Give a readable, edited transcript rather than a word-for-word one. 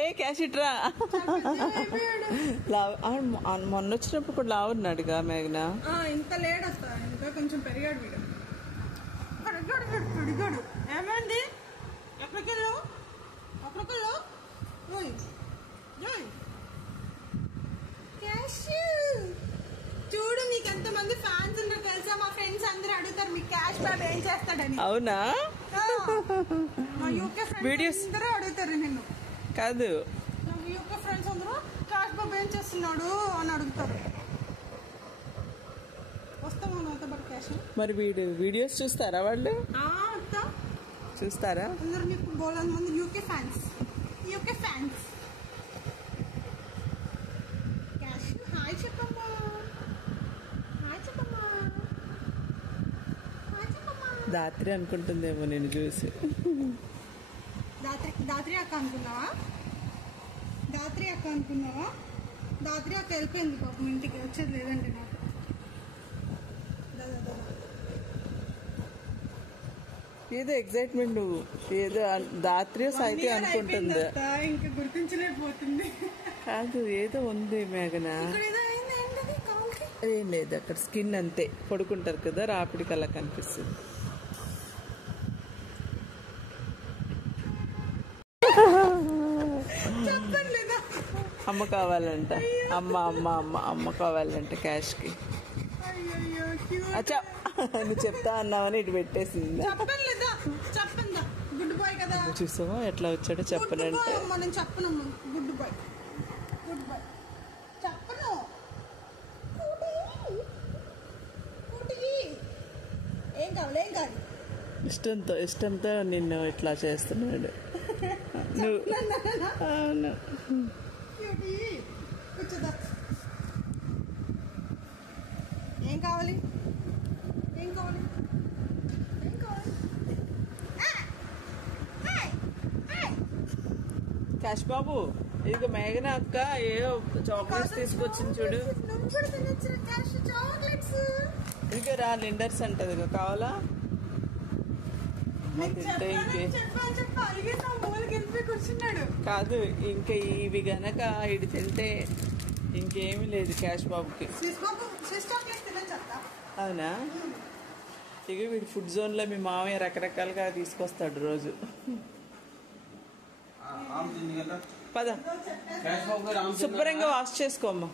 ఏ cash ఇట్రా. మొన్న వచ్చినప్పుడు కూడా లావు ఉన్నాడుగా మేఘన. ఇంత లేట్ వస్తా, ఇంకా కొంచెం పెరిగాడు వీడు. అడిగాడు ఏమైంది, ఎక్కడికి వెళ్ళావు, అక్కడికి వెళ్ళావు. చూడు మీకు ఎంతమంది ఫ్యాన్స్ ఉంటారు తెలుసా, మా ఫ్రెండ్స్ అందరూ అడుగుతారు మీ క్యాష్ బాబు ఏం చేస్తాడని. అవునా? మా యూకే ఫ్రెండ్స్ అందరూ అడుగుతారు నిన్ను. కాదు, యూకే ఫ్రెండ్స్ అందరూ క్యాష్ బాబు ఏం చేస్తున్నాడు అని అడుగుతారు. వస్తామా నాతో పాటు క్యాష్? మరి వీడియోస్ చూస్తారా వాళ్ళు? చూస్తారా? అందరూ మీకు బోలని మంది యూకే ఫ్యాన్స్. క్యాష్ హాయ్ చెప్పమ్మా. దాత్రి అనుకుంటుందేమో నేను చూసి. దాత్రి అక్క అనుకున్నావా? దాత్రి అక్క వెళ్ళిపోయింది పాపం ఇంటికి, వచ్చేది లేదంటే నాకు. ఏదో ఎగ్జైట్మెంట్, ఏదో దాత్రి సాయితే అనుకుంటుంది. ఇంకా గుర్తించలేకపోతుంది. కాదు, ఏదో ఉంది మేఘన. ఏం లేదు, అక్కడ స్కిన్ అంతే పడుకుంటారు కదా, రాపిడికి అలా కనిపిస్తుంది. అమ్మ కావాలంట, అమ్మ కావాలంట క్యాష్కి. అచ్చా, నువ్వు చెప్తా అన్నావని ఇటు పెట్టేసింది. చూసావా ఎట్లా వచ్చాడో చెప్పనంటే. మనం చెప్పనమ్మా, గుడ్ బాయ్. చెప్పను, ఏం కావాలి. ఇష్టంతో నిన్ను ఇట్లా చేస్తున్నాడు నువ్వు. అవును, ఏం కావాలి. క్యాష్ బాబు, ఇదిగో మేఘన అక్క ఏదో చాక్లెట్స్ తీసుకొచ్చింది చూడు. ఇదిగో రా, లిండర్స్ అంటది కావాలా? కాదు, ఇంకా ఇవి గనక ఇటు తింటే ఇంకేమీ లేదు క్యాష్ బాబుకి. అవునా? ఇక వీడు ఫుడ్ జోన్ లో మీ మామయ్య రకరకాలుగా తీసుకొస్తాడు రోజు. పద, శుభ్రంగా వాష్ చేసుకోమ్మా.